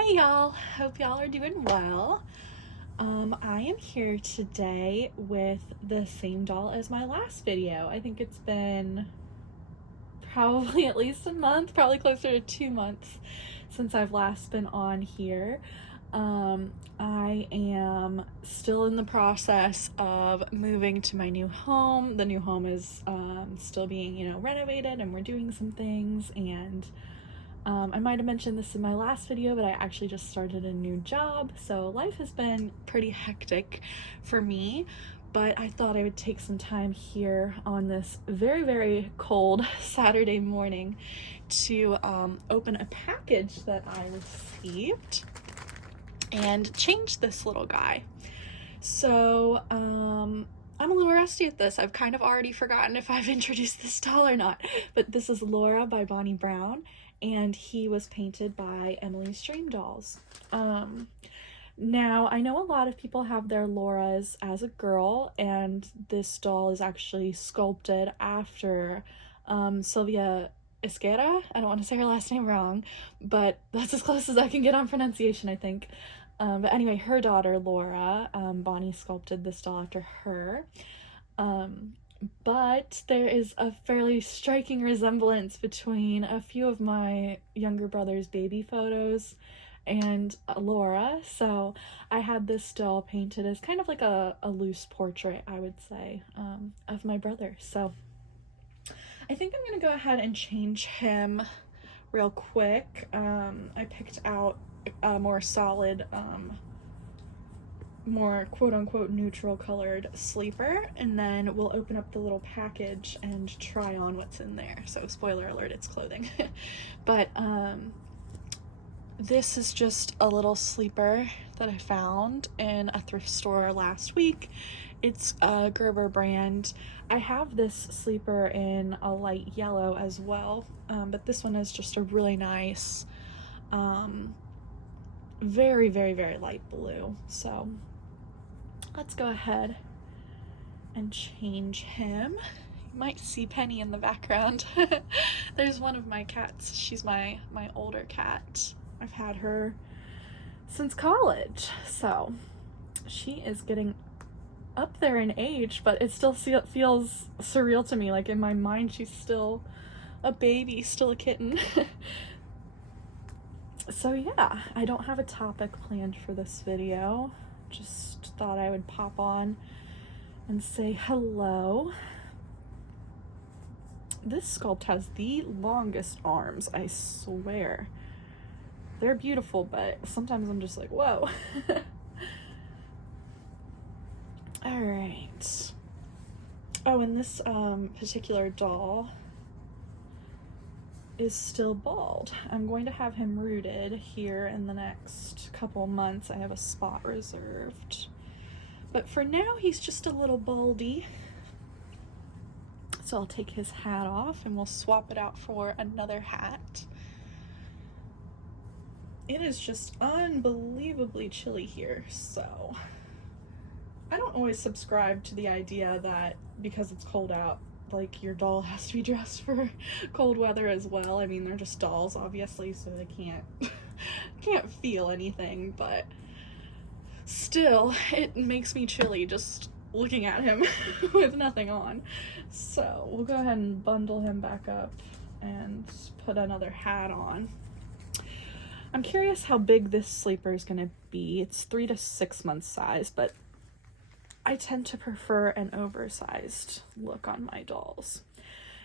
Hey y'all, hope y'all are doing well. I am here today with the same doll as my last video. I think it's been probably at least a month, probably closer to 2 months since I've last been on here. I am still in the process of moving to my new home. The new home is still being, renovated, and we're doing some things, and I might have mentioned this in my last video, but I actually just started a new job, so life has been pretty hectic for me. But I thought I would take some time here on this very, very cold Saturday morning to open a package that I received and change this little guy. So I'm a little rusty at this. I've kind of already forgotten if I've introduced this doll or not, but this is Laura by Bonnie Brown, and he was painted by Emily's Dream Dolls. Now, I know a lot of people have their Lauras as a girl, and this doll is actually sculpted after Sylvia Esquera. I don't want to say her last name wrong, but that's as close as I can get on pronunciation, I think. But anyway, her daughter, Laura, Bonnie sculpted this doll after her. But there is a fairly striking resemblance between a few of my younger brother's baby photos and Laura, so I had this doll painted as kind of like a loose portrait, I would say, of my brother. So I think I'm gonna go ahead and change him real quick. I picked out a more solid, more quote-unquote neutral colored sleeper, and then we'll open up the little package and try on what's in there. So spoiler alert, it's clothing. But this is just a little sleeper that I found in a thrift store last week. It's a Gerber brand. I have this sleeper in a light yellow as well, but this one is just a really nice, very, very, very light blue. So let's go ahead and change him. You might see Penny in the background. There's one of my cats. She's my older cat. I've had her since college, so she is getting up there in age, but it still feels surreal to me. Like, in my mind, she's still a baby, still a kitten. So yeah, I don't have a topic planned for this video. Just thought I would pop on and say hello. This sculpt has the longest arms, I swear. They're beautiful, but sometimes I'm just like, whoa. All right. Oh, and this particular doll is still bald. I'm going to have him rooted here in the next couple months. I have a spot reserved. But for now, he's just a little baldy. So I'll take his hat off and we'll swap it out for another hat. It is just unbelievably chilly here, so I don't always subscribe to the idea that because it's cold out, like, your doll has to be dressed for cold weather as well. I mean, they're just dolls, obviously, so they can't feel anything, but still, it makes me chilly just looking at him with nothing on. So we'll go ahead and bundle him back up and put another hat on. I'm curious how big this sleeper is going to be. It's 3 to 6 months size, but I tend to prefer an oversized look on my dolls.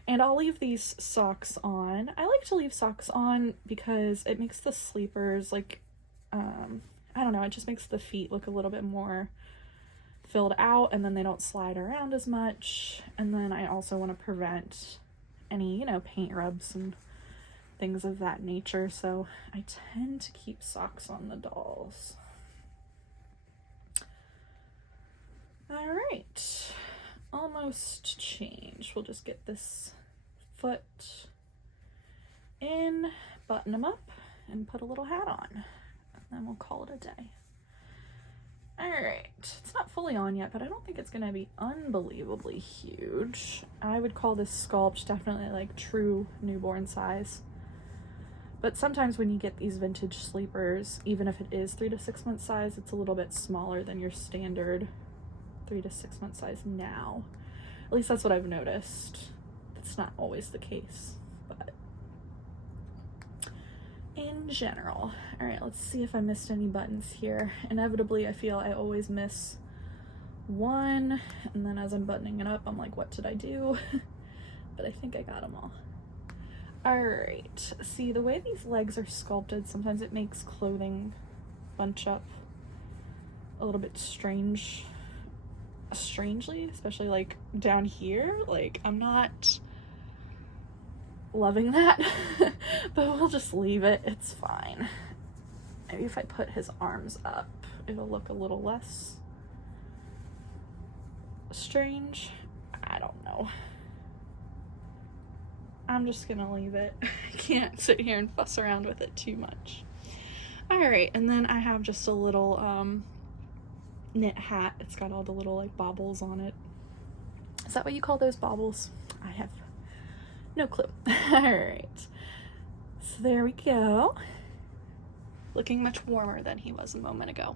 And I'll leave these socks on. I like to leave socks on because it makes the sleepers, like, I don't know, it just makes the feet look a little bit more filled out, and then they don't slide around as much. And then I also want to prevent any, paint rubs and things of that nature, so I tend to keep socks on the dolls. All right, almost changed. We'll just get this foot in, button them up, and put a little hat on, and then we'll call it a day. All right, it's not fully on yet, but I don't think it's gonna be unbelievably huge. I would call this sculpt definitely like true newborn size. But sometimes when you get these vintage sleepers, even if it is 3 to 6 month size, it's a little bit smaller than your standard 3 to 6 month size now. At least that's what I've noticed. It's not always the case, but in general. All right, let's see if I missed any buttons here. Inevitably, I feel I always miss one, and then as I'm buttoning it up, I'm like, what did I do? But I think I got them all. All right, see, the way these legs are sculpted, sometimes it makes clothing bunch up a little bit strangely, especially like down here. Like, I'm not loving that, but we'll just leave it. It's fine. Maybe if I put his arms up, it'll look a little less strange. I don't know. I'm just gonna leave it. I can't sit here and fuss around with it too much. All right, and then I have just a little knit hat. It's got all the little like baubles on it. Is that what you call those baubles? I have no clue. All right, so there we go. Looking much warmer than he was a moment ago.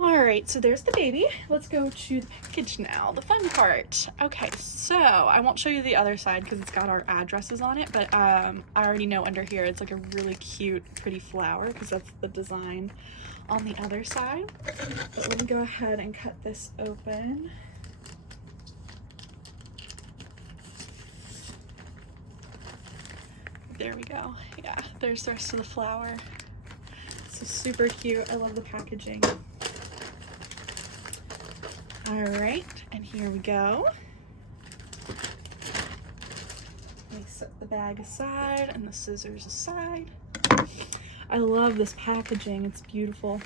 All right, so there's the baby. Let's go to the package now, the fun part. Okay, so I won't show you the other side because it's got our addresses on it, but I already know under here it's like a really cute, pretty flower because that's the design on the other side. But let me go ahead and cut this open. There we go. Yeah, there's the rest of the flower. So super cute. I love the packaging. All right, and here we go. Let me set the bag aside and the scissors aside. I love this packaging. It's beautiful.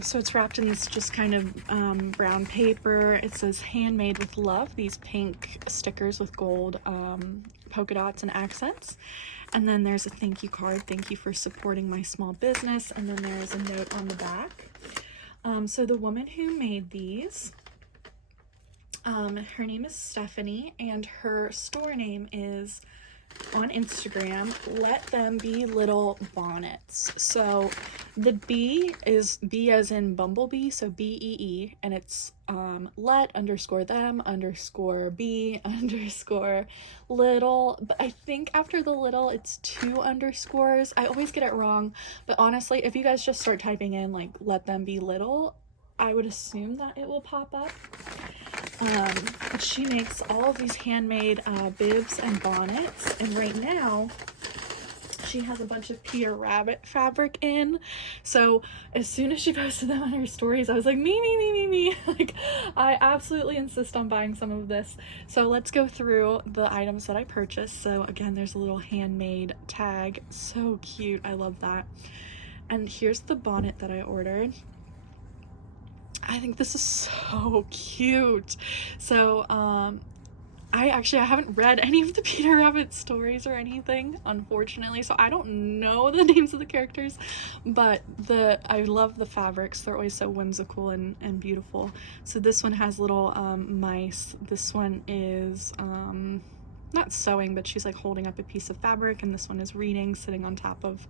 So it's wrapped in this just kind of brown paper. It says handmade with love, these pink stickers with gold polka dots and accents. And then there's a thank you card. Thank you for supporting my small business. And then there's a note on the back. So the woman who made these, her name is Stephanie, and her store name is on Instagram, Let Them Be Little Bonnets. So the B is B as in bumblebee, so B-E-E, and it's let underscore them underscore B underscore little, but I think after the little it's 2 underscores. I always get it wrong, but honestly, if you guys just start typing in like Let Them Be Little, I would assume that it will pop up. She makes all of these handmade bibs and bonnets, and right now she has a bunch of Peter Rabbit fabric in. So as soon as she posted them on her stories, I was like, me. Like, I absolutely insist on buying some of this. So let's go through the items that I purchased. So again, there's a little handmade tag. So cute. I love that. And here's the bonnet that I ordered. I think this is so cute. So I haven't read any of the Peter Rabbit stories or anything, unfortunately, so I don't know the names of the characters, but I love the fabrics. They're always so whimsical and beautiful. So this one has little mice. This one is not sewing, but she's like holding up a piece of fabric, and this one is reading, sitting on top of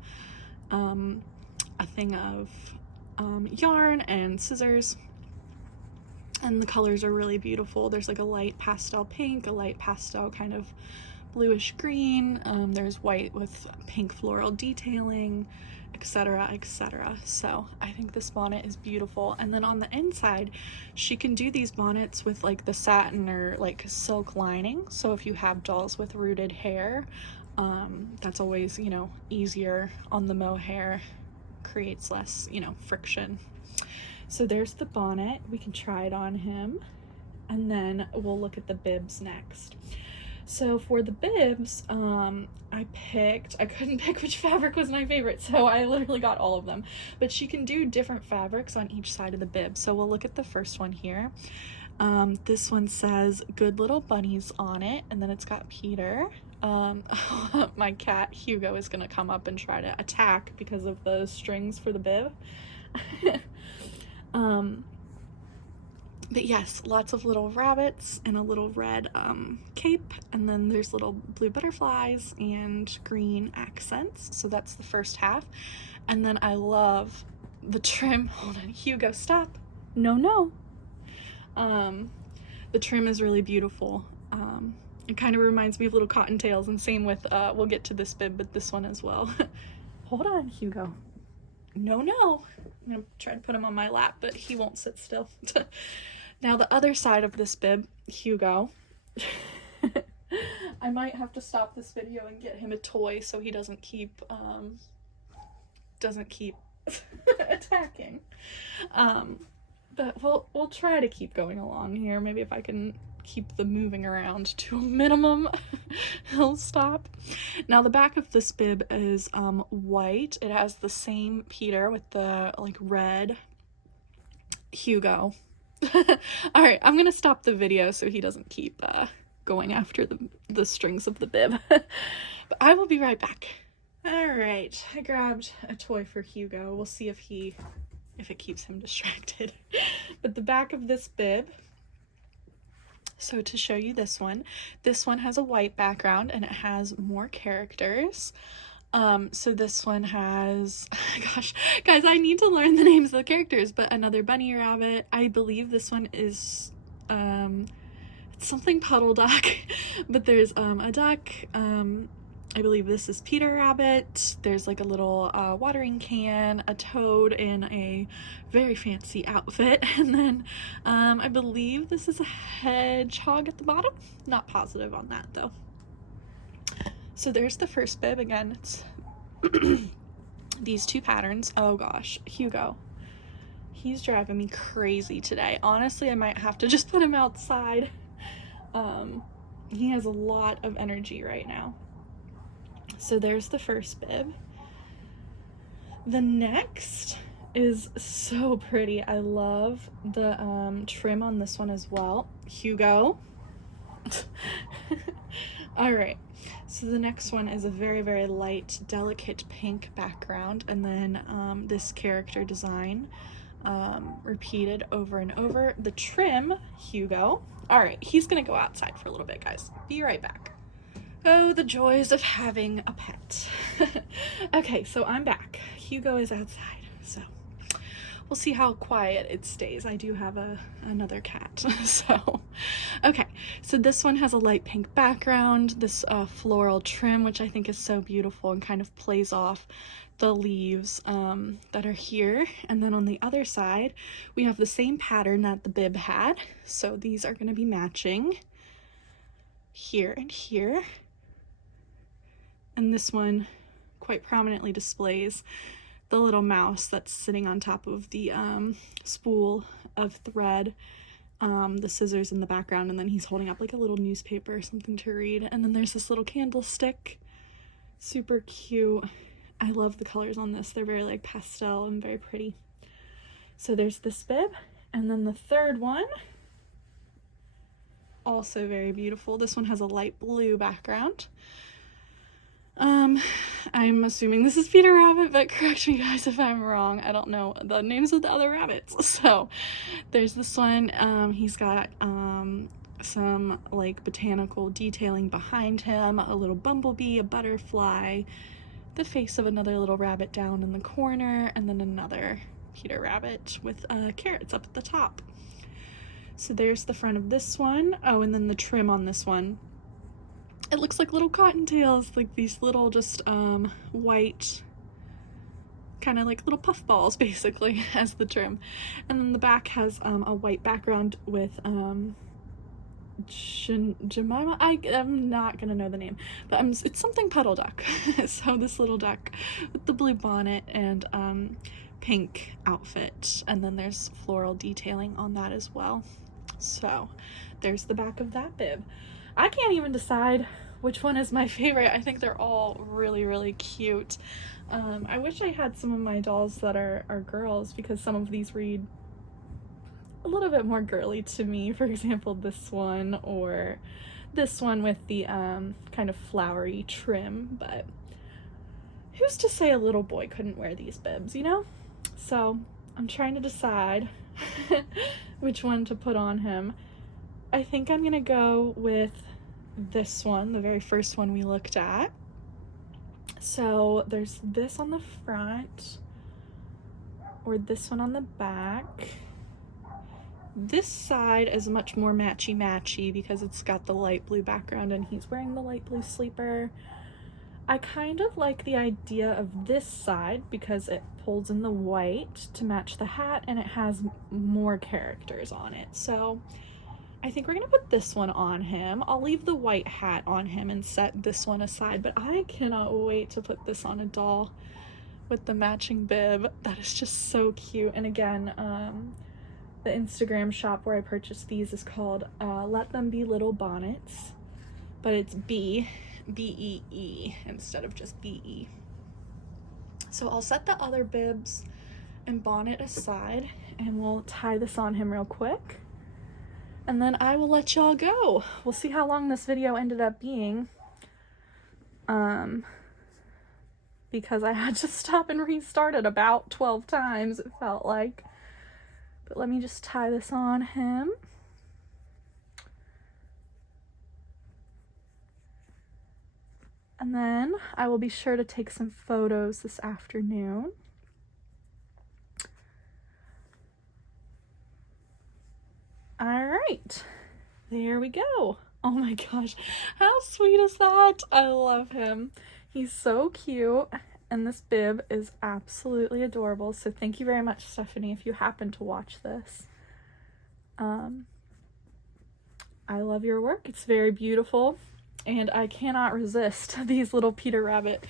a thing of yarn and scissors. And the colors are really beautiful. There's like a light pastel pink, a light pastel kind of bluish green. There's white with pink floral detailing, etc., etc. So I think this bonnet is beautiful. And then on the inside, she can do these bonnets with like the satin or like silk lining. So if you have dolls with rooted hair, that's always, you know, easier on the mohair, creates less, you know, friction. So there's the bonnet. We can try it on him, and then we'll look at the bibs next. So for the bibs, I couldn't pick which fabric was my favorite, so I literally got all of them. But she can do different fabrics on each side of the bib. So we'll look at the first one here. This one says Good Little Bunnies on it, and then it's got Peter. My cat Hugo is gonna come up and try to attack because of the strings for the bib. But yes, lots of little rabbits and a little red cape, and then there's little blue butterflies and green accents. So that's the first half. And then I love the trim. Hold on, Hugo, stop. No. The trim is really beautiful. It kind of reminds me of little cottontails, and same with, we'll get to this bib, but this one as well. Hold on, Hugo. No. I'm gonna try to put him on my lap, but he won't sit still. Now the other side of this bib, Hugo. I might have to stop this video and get him a toy so he doesn't keep attacking. But we'll try to keep going along here. Maybe if I can keep the moving around to a minimum, he'll stop. Now the back of this bib is white. It has the same Peter with the like red Hugo. All right, I'm gonna stop the video so he doesn't keep going after the strings of the bib. But I will be right back. All right, I grabbed a toy for Hugo. We'll see if it keeps him distracted. But the back of this bib, so to show you this one has a white background and it has more characters. So this one has, gosh, guys, I need to learn the names of the characters, but another bunny rabbit. I believe this one is, it's something puddle duck, but there's, a duck. I believe this is Peter Rabbit. There's like a little, watering can, a toad in a very fancy outfit. And then, I believe this is a hedgehog at the bottom. Not positive on that though. So there's the first bib. Again, it's these two patterns. Oh gosh, Hugo, he's driving me crazy today. Honestly, I might have to just put him outside. He has a lot of energy right now. So there's the first bib. The next is so pretty. I love the trim on this one as well. Hugo. All right, so the next one is a very, very light, delicate pink background, and then this character design repeated over and over. The trim, Hugo. All right, he's gonna go outside for a little bit, guys. Be right back. Oh, the joys of having a pet. Okay, so I'm back. Hugo is outside, so we'll see how quiet it stays. I do have another cat, so. Okay, so this one has a light pink background, this floral trim, which I think is so beautiful and kind of plays off the leaves that are here. And then on the other side, we have the same pattern that the bib had. So these are gonna be matching here and here. And this one quite prominently displays the little mouse that's sitting on top of the spool of thread, the scissors in the background, and then he's holding up like a little newspaper or something to read. And then there's this little candlestick, super cute. I love the colors on this. They're very like pastel and very pretty. So there's this bib, and then the third one, also very beautiful. This one has a light blue background. I'm assuming this is Peter Rabbit, but correct me guys if I'm wrong. I don't know the names of the other rabbits. So there's this one. He's got some like botanical detailing behind him, a little bumblebee, a butterfly, the face of another little rabbit down in the corner, and then another Peter Rabbit with carrots up at the top. So there's the front of this one. Oh, and then the trim on this one, it looks like little cottontails, like these little just white, kind of like little puff balls basically as the trim. And then the back has a white background with Jemima. I'm not gonna know the name, but it's something puddle duck. So this little duck with the blue bonnet and pink outfit, and then there's floral detailing on that as well. So there's the back of that bib. I can't even decide which one is my favorite. I think they're all really, really cute. I wish I had some of my dolls that are girls, because some of these read a little bit more girly to me. For example, this one, or this one with the kind of flowery trim, but who's to say a little boy couldn't wear these bibs, you know? So I'm trying to decide which one to put on him. I think I'm gonna go with this one, the very first one we looked at. So there's this on the front, or this one on the back. This side is much more matchy-matchy because it's got the light blue background and he's wearing the light blue sleeper. I kind of like the idea of this side because it pulls in the white to match the hat and it has more characters on it. So I think we're gonna put this one on him. I'll leave the white hat on him and set this one aside, but I cannot wait to put this on a doll with the matching bib. That is just so cute. And again, the Instagram shop where I purchased these is called Let Them Be Little Bonnets, but it's B-E-E instead of just B-E. So I'll set the other bibs and bonnet aside and we'll tie this on him real quick. And then I will let y'all go. We'll see how long this video ended up being. Because I had to stop and restart it about 12 times, it felt like. But let me just tie this on him. And then I will be sure to take some photos this afternoon. All right, there we go. Oh my gosh, how sweet is that? I love him. He's so cute. And this bib is absolutely adorable. So thank you very much, Stephanie, if you happen to watch this. I love your work. It's very beautiful. And I cannot resist these little Peter Rabbit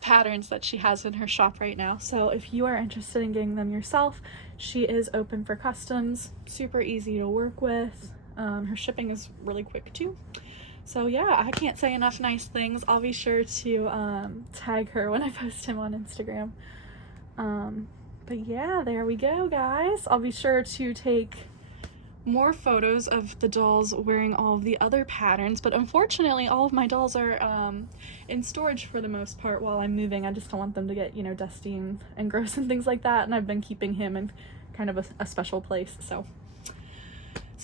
patterns that she has in her shop right now. So if you are interested in getting them yourself, she is open for customs. Super easy to work with. Her shipping is really quick too. So yeah, I can't say enough nice things. I'll be sure to tag her when I post him on Instagram. But yeah, there we go, guys. I'll be sure to take more photos of the dolls wearing all of the other patterns, but unfortunately all of my dolls are in storage for the most part while I'm moving. I just don't want them to get, you know, dusty and gross and things like that, and I've been keeping him in kind of a special place. So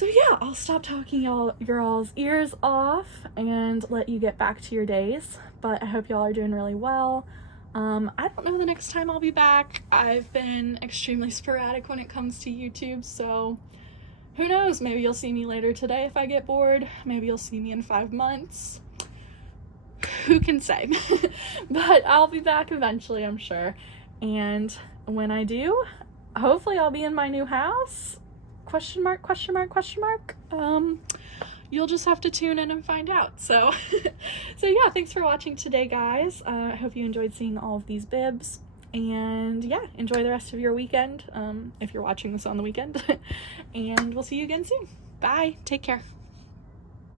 yeah, I'll stop talking your all's ears off and let you get back to your days, but I hope y'all are doing really well. I don't know the next time I'll be back. I've been extremely sporadic when it comes to YouTube, so who knows? Maybe you'll see me later today if I get bored. Maybe you'll see me in 5 months. Who can say? But I'll be back eventually, I'm sure. And when I do, hopefully I'll be in my new house. Question mark, question mark, question mark. You'll just have to tune in and find out. So yeah, thanks for watching today, guys. I hope you enjoyed seeing all of these bibs. And yeah, enjoy the rest of your weekend, if you're watching this on the weekend. And we'll see you again soon. Bye. Take care.